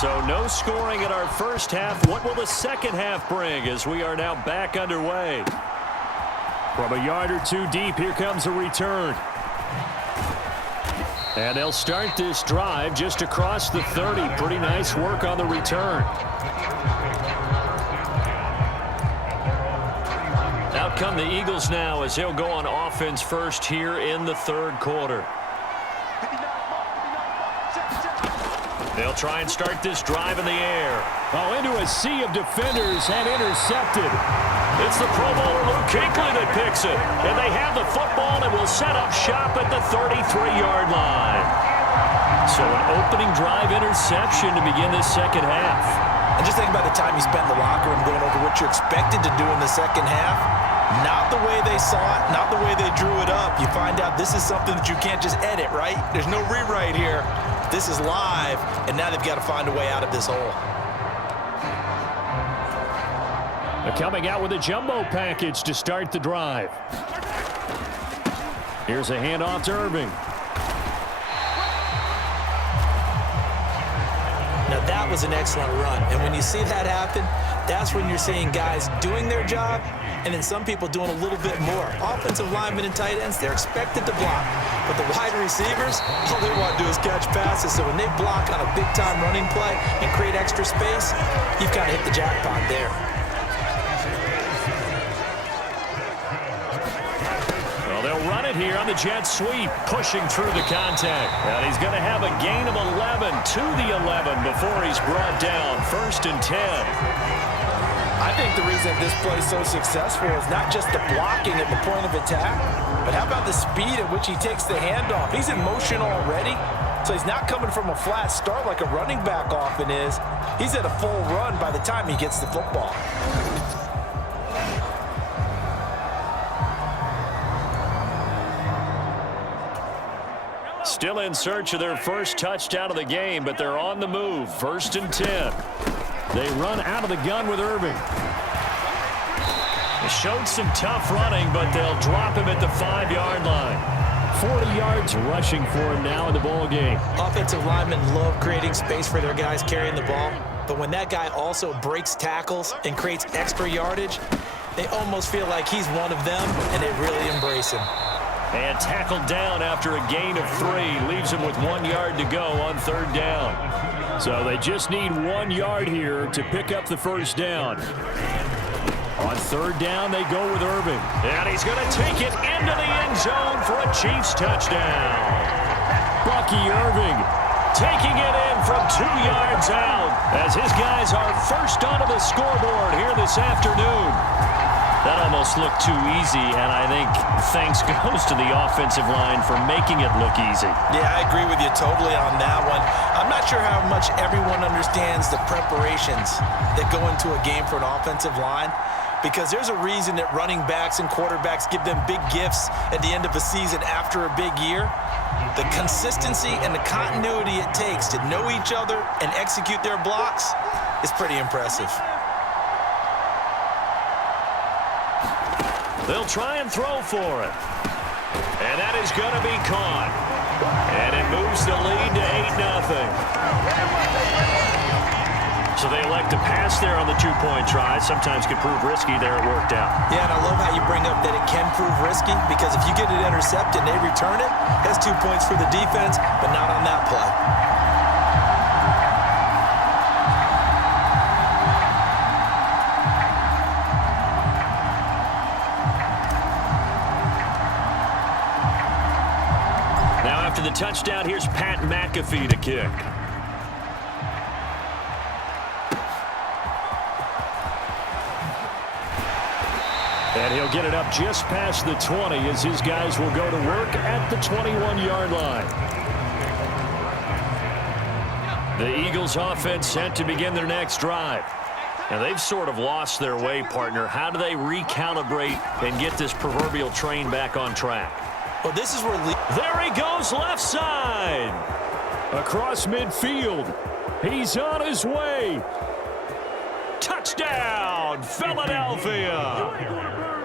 So no scoring in our first half. What will the second half bring as we are now back underway? From a yard or two deep, here comes a return. And they'll start this drive just across the 30. Pretty nice work on the return. Out come the Eagles now as they'll go on offense first here in the third quarter. They'll try and start this drive in the air. Oh, into a sea of defenders and intercepted. It's the Pro Bowler Luke Kuechly that picks it. And they have the football and will set up shop at the 33-yard line. So an opening drive interception to begin this second half. And just think about the time you spent in the locker room going over what you're expected to do in the second half. Not the way they saw it, not the way they drew it up. You find out this is something that you can't just edit, right? There's no rewrite here. This is live, and now they've got to find a way out of this hole. They're coming out with a jumbo package to start the drive. Here's a handoff to Irving. Now that was an excellent run, and when you see that happen, that's when you're seeing guys doing their job and then some people doing a little bit more. Offensive linemen and tight ends, they're expected to block. But the wide receivers, all they want to do is catch passes. So when they block on a big-time running play and create extra space, you've kind of hit the jackpot there. Well, they'll run it here on the jet sweep, pushing through the contact. And he's going to have a gain of 11 to the 11 before he's brought down. 1st and 10. I think the reason this play is so successful is not just the blocking at the point of attack, but how about the speed at which he takes the handoff? He's in motion already, so he's not coming from a flat start like a running back often is. He's at a full run by the time he gets the football. Still in search of their first touchdown of the game, but they're on the move. 1st and 10. They run out of the gun with Irving. They showed some tough running, but they'll drop him at the 5-yard line. 40 yards rushing for him now in the ball game. Offensive linemen love creating space for their guys carrying the ball, but when that guy also breaks tackles and creates extra yardage, they almost feel like he's one of them, and they really embrace him. And tackled down after a gain of 3. Leaves him with 1 yard to go on 3rd down. So they just need 1 yard here to pick up the first down. On 3rd down, they go with Irving. And he's going to take it into the end zone for a Chiefs touchdown. Bucky Irving taking it in from 2 yards out as his guys are first onto the scoreboard here this afternoon. That almost looked too easy, and I think thanks goes to the offensive line for making it look easy. Yeah, I agree with you totally on that one. I'm not sure how much everyone understands the preparations that go into a game for an offensive line, because there's a reason that running backs and quarterbacks give them big gifts at the end of a season after a big year. The consistency and the continuity it takes to know each other and execute their blocks is pretty impressive. They'll try and throw for it. And that is going to be caught. And it moves the lead to 8-0. So they elect to pass there on the 2-point try. Sometimes can prove risky. There it worked out. Yeah, and I love how you bring up that it can prove risky, because if you get it intercepted and they return it, that's 2 points for the defense, but not on that play. The touchdown, here's Pat McAfee to kick. And he'll get it up just past the 20 as his guys will go to work at the 21-yard line. The Eagles offense set to begin their next drive. And they've sort of lost their way, partner. How do they recalibrate and get this proverbial train back on track? Well, this is where there he goes, left side. Across midfield. He's on his way. Touchdown, Philadelphia.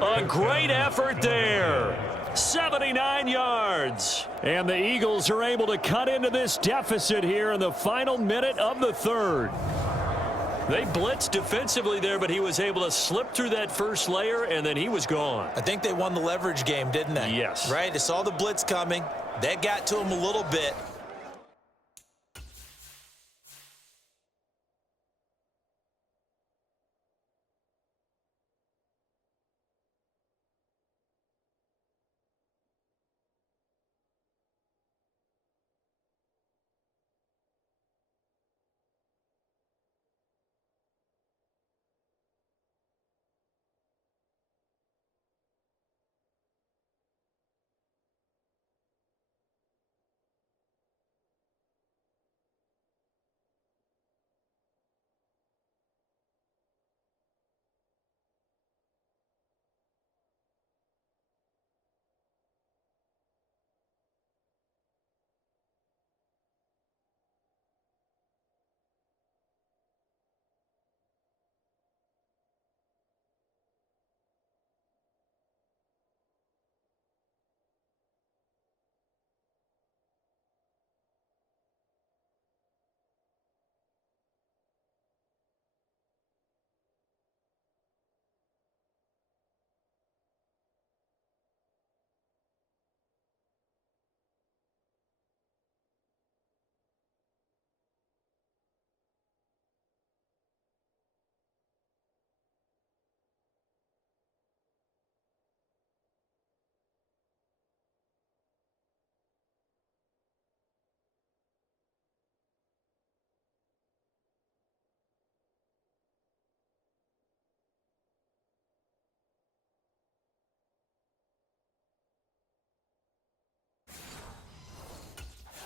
A great effort there. 79 yards. And the Eagles are able to cut into this deficit here in the final minute of the third. They blitzed defensively there, but he was able to slip through that first layer, and then he was gone. I think they won the leverage game, didn't they? Yes. Right? They saw the blitz coming. That got to him a little bit.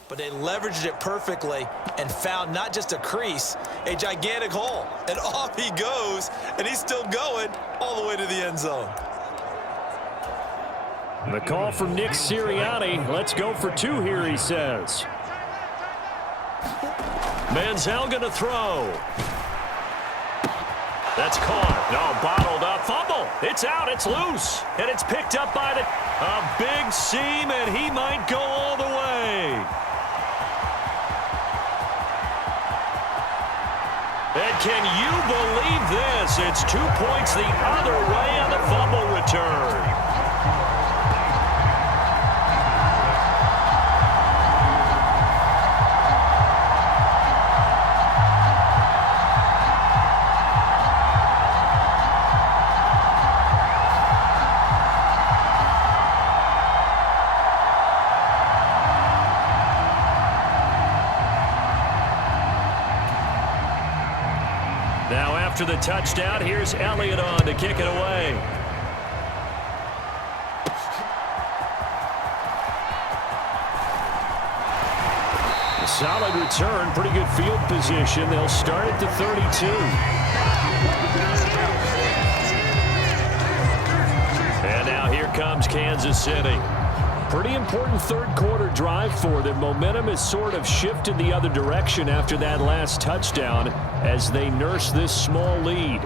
But they leveraged it perfectly and found not just a crease, a gigantic hole. And off he goes, and he's still going all the way to the end zone. The call from Nick Sirianni. Let's go for two here, he says. Manziel going to throw. That's caught. No, bottled up. Fumble. It's out. It's loose. And it's picked up by a big seam, and he might go all the way. And can you believe this? It's 2 points the other way on the fumble return. Now after the touchdown, here's Elliott on to kick it away. A solid return, pretty good field position. They'll start at the 32. And now here comes Kansas City. Pretty important third quarter drive for them. Momentum has sort of shifted the other direction after that last touchdown as they nurse this small lead.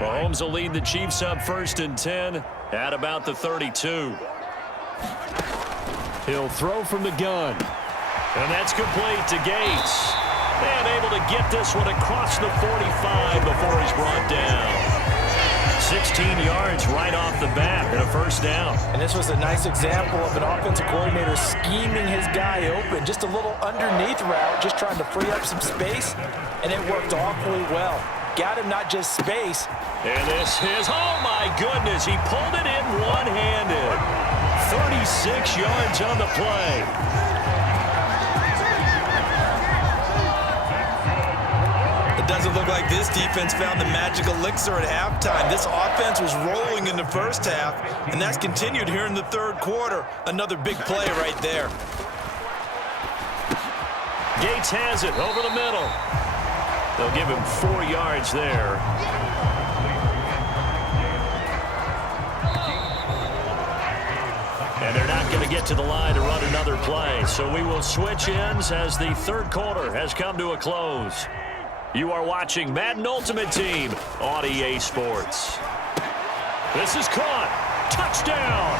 Mahomes will lead the Chiefs up 1st and 10 at about the 32. He'll throw from the gun. And that's complete to Gates. And able to get this one across the 45 before he's brought down. 16 yards right off the bat and a first down. And this was a nice example of an offensive coordinator scheming his guy open. Just a little underneath route, just trying to free up some space, and it worked awfully well. Got him not just space. And this is, oh my goodness, he pulled it in one-handed. 36 yards on the play. It doesn't look like this defense found the magic elixir at halftime. This offense was rolling in the first half, and that's continued here in the third quarter. Another big play right there. Gates has it over the middle. They'll give him 4 yards there. And they're not going to get to the line to run another play. So we will switch ends as the third quarter has come to a close. You are watching Madden Ultimate Team on EA Sports. This is caught. Touchdown.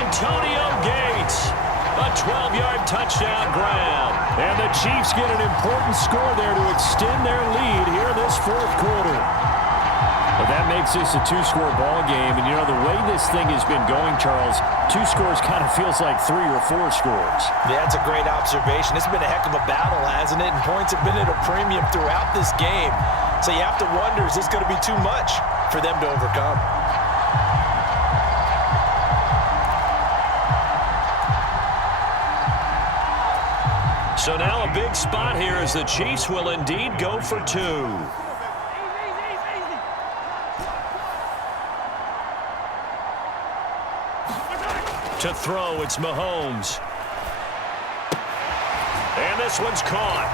Antonio Gates. A 12-yard touchdown grab. And the Chiefs get an important score there to extend their lead here in this fourth quarter. Well, that makes this a two-score ball game. And, you know, the way this thing has been going, Charles, two scores kind of feels like three or four scores. Yeah, that's a great observation. It's been a heck of a battle, hasn't it? And points have been at a premium throughout this game. So you have to wonder, is this going to be too much for them to overcome? So now a big spot here as the Chiefs will indeed go for two. To throw, it's Mahomes. And this one's caught.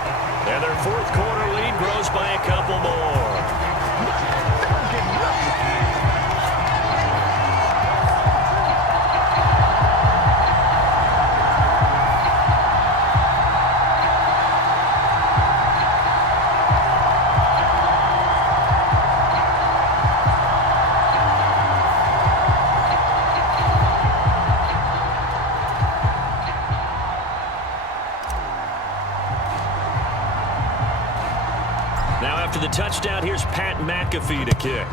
And their fourth quarter lead grows by a couple more. After the touchdown, here's Pat McAfee to kick.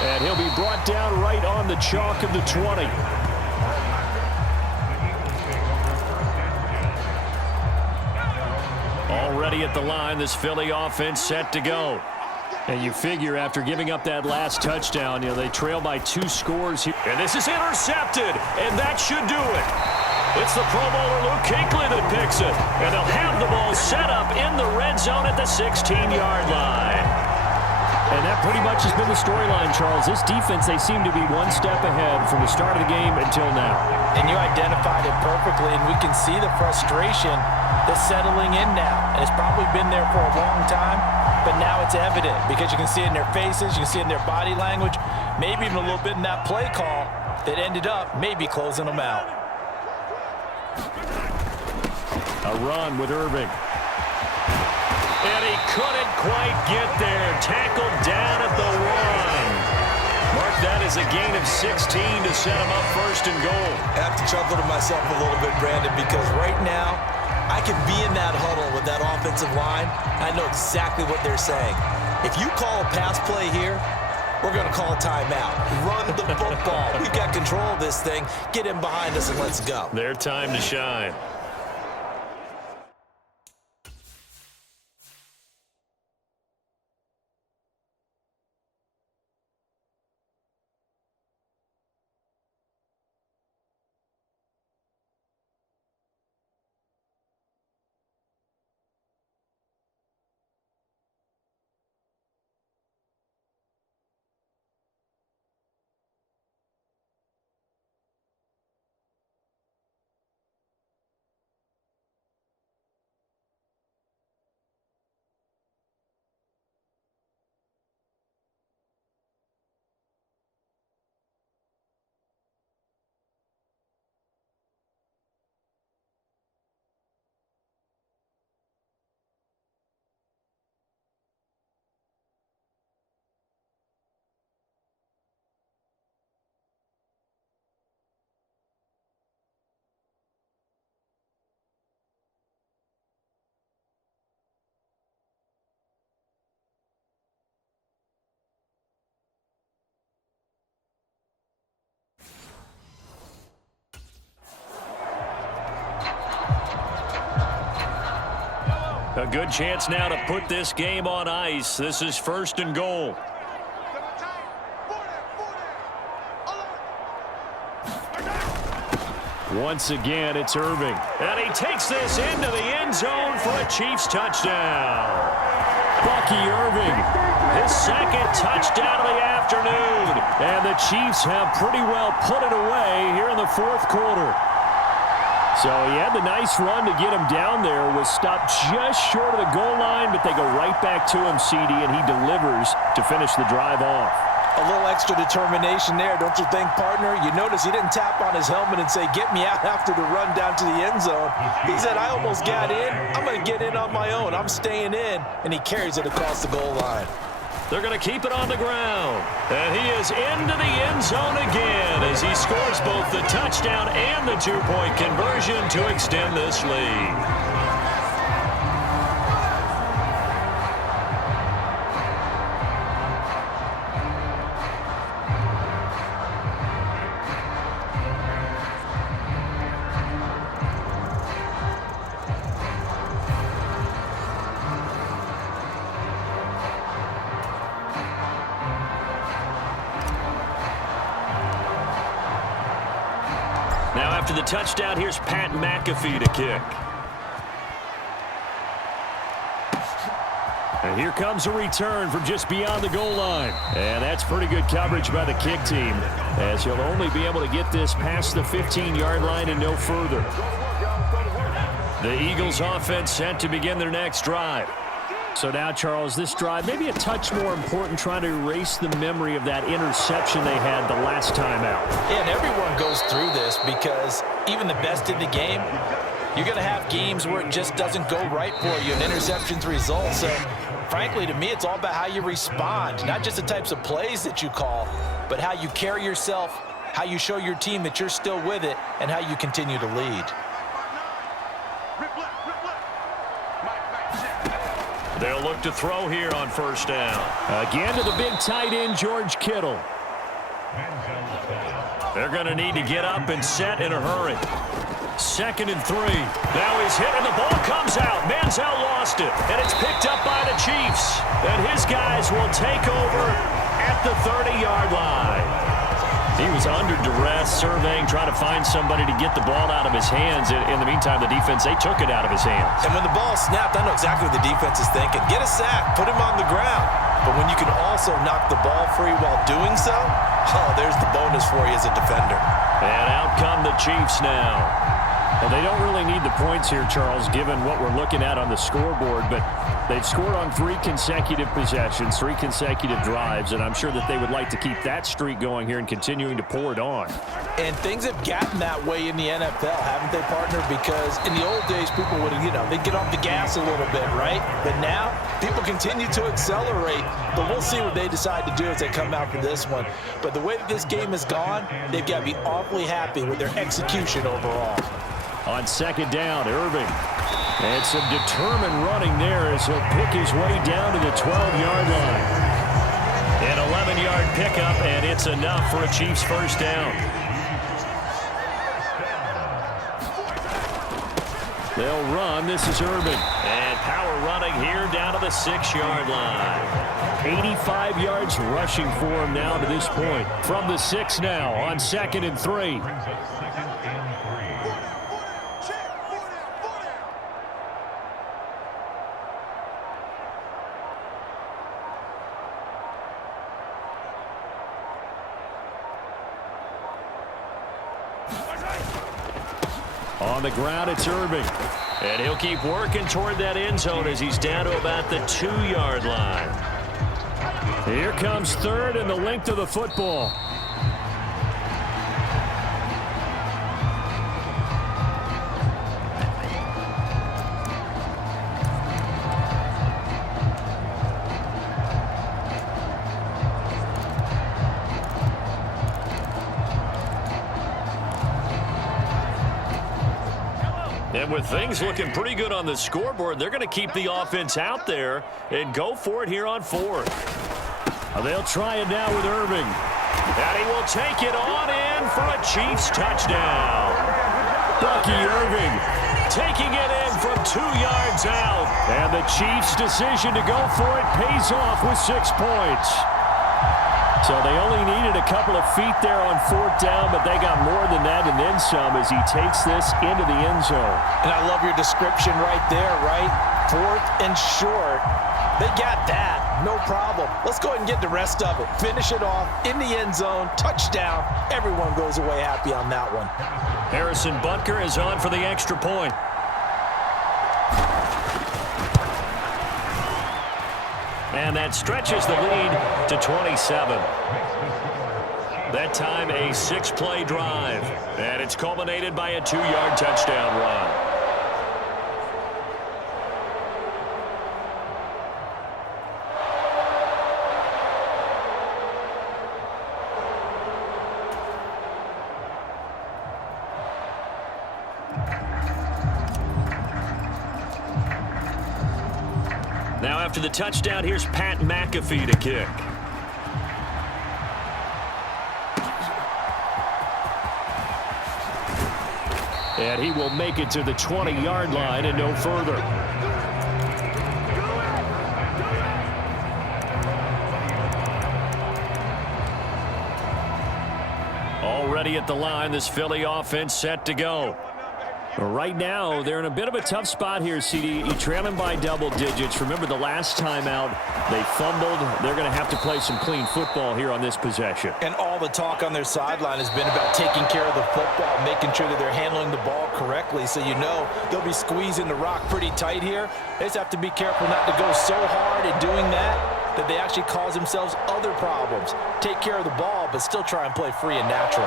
And he'll be brought down right on the chalk of the 20. Already at the line, this Philly offense set to go. And you figure after giving up that last touchdown, you know, they trail by 2 scores here. And this is intercepted, and that should do it. It's the Pro Bowler Luke Kuechly that picks it. And they'll have the ball set up in the red zone at the 16-yard line. And that pretty much has been the storyline, Charles. This defense, they seem to be one step ahead from the start of the game until now. And you identified it perfectly, and we can see the frustration that's settling in now. And it's probably been there for a long time, but now it's evident because you can see it in their faces, you can see it in their body language, maybe even a little bit in that play call that ended up maybe closing them out. A run with Irving. And he couldn't quite get there. Tackled down at the 1. Mark that as a gain of 16 to set him up first and goal. I have to chuckle to myself a little bit, Brandon, because right now I could be in that huddle with that offensive line. I know exactly what they're saying. If you call a pass play here, we're going to call a timeout. Run the football. We've got control of this thing. Get him behind us and let's go. Their time to shine. A good chance now to put this game on ice. This is first and goal. Once again, it's Irving. And he takes this into the end zone for a Chiefs touchdown. Bucky Irving, his second touchdown of the afternoon. And the Chiefs have pretty well put it away here in the fourth quarter. So he had the nice run to get him down there, was stopped just short of the goal line, but they go right back to him, CD, and he delivers to finish the drive off. A little extra determination there, don't you think, partner? You notice he didn't tap on his helmet and say, get me out after the run down to the end zone. He said, I almost got in. I'm going to get in on my own. I'm staying in. And he carries it across the goal line. They're going to keep it on the ground. And he is into the end zone again as he scores both the touchdown and the two-point conversion to extend this lead. Now after the touchdown, here's Pat McAfee to kick. And here comes a return from just beyond the goal line. And that's pretty good coverage by the kick team, as he'll only be able to get this past the 15-yard line and no further. The Eagles offense set to begin their next drive. So now, Charles, this drive maybe a touch more important, trying to erase the memory of that interception they had the last time out. Yeah, and everyone goes through this because even the best in the game, you're going to have games where it just doesn't go right for you and interceptions result. So, frankly, to me, it's all about how you respond, not just the types of plays that you call, but how you carry yourself, how you show your team that you're still with it, and how you continue to lead. They'll look to throw here on first down. Again to the big tight end, George Kittle. They're going to need to get up and set in a hurry. 2nd and 3. Now he's hit and the ball comes out. Manziel lost it, and it's picked up by the Chiefs. And his guys will take over at the 30-yard line. He was under duress, surveying, trying to find somebody to get the ball out of his hands. In the meantime, the defense, they took it out of his hands. And when the ball snapped, I know exactly what the defense is thinking. Get a sack, put him on the ground. But when you can also knock the ball free while doing so, oh, there's the bonus for you as a defender. And out come the Chiefs now. Well, they don't really need the points here, Charles, given what we're looking at on the scoreboard, but they've scored on 3 consecutive possessions, 3 consecutive drives, and I'm sure that they would like to keep that streak going here and continuing to pour it on. And things have gotten that way in the NFL, haven't they, partner? Because in the old days, people would, they'd get off the gas a little bit, right? But now, people continue to accelerate, but we'll see what they decide to do as they come out for this one. But the way that this game has gone, they've got to be awfully happy with their execution overall. On 2nd down, Irving. And some determined running there as he'll pick his way down to the 12-yard line. An 11-yard pickup, and it's enough for a Chiefs first down. They'll run. This is Irving. And power running here down to the 6-yard line. 85 yards rushing for him now to this point. From the 6 now on 2nd and 3. On the ground, it's Irving. And he'll keep working toward that end zone as he's down to about the 2-yard line. Here comes 3rd and the length of the football. And with things looking pretty good on the scoreboard, they're going to keep the offense out there and go for it here on 4th. They'll try it now with Irving. And he will take it on in for a Chiefs touchdown. Bucky Irving taking it in from 2 yards out. And the Chiefs' decision to go for it pays off with 6 points. So they only needed a couple of feet there on 4th down, but they got more than that and then some as he takes this into the end zone. And I love your description right there, right? 4th and short. They got that. No problem. Let's go ahead and get the rest of it. Finish it off in the end zone. Touchdown. Everyone goes away happy on that one. Harrison Butker is on for the extra point. And that stretches the lead to 27. That time a 6-play drive. And it's culminated by a 2-yard touchdown run. Now after the touchdown, here's Pat McAfee to kick. And he will make it to the 20-yard line and no further. Already at the line, this Philly offense set to go. Right now, they're in a bit of a tough spot here, CD. You trail them by double digits. Remember the last time out, they fumbled. They're going to have to play some clean football here on this possession. And all the talk on their sideline has been about taking care of the football, making sure that they're handling the ball correctly. So you know they'll be squeezing the rock pretty tight here. They just have to be careful not to go so hard in doing that they actually cause themselves other problems. Take care of the ball, but still try and play free and natural.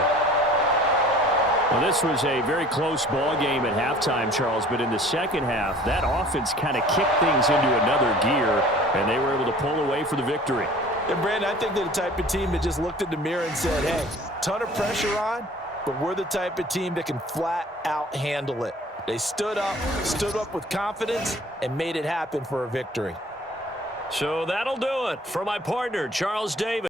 Well, this was a very close ball game at halftime, Charles, but in the second half, that offense kind of kicked things into another gear, and they were able to pull away for the victory. And, Brandon, I think they're the type of team that just looked in the mirror and said, hey, ton of pressure on, but we're the type of team that can flat out handle it. They stood up with confidence, and made it happen for a victory. So that'll do it for my partner, Charles Davis.